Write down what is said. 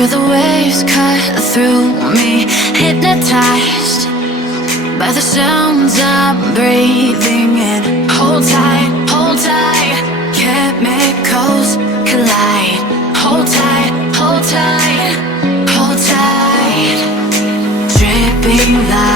Feel the waves cut through me, hypnotized by the sounds I'm breathing in. Hold tight, hold tight. Chemicals collide. Hold tight, hold tight, hold tight. Dripping light.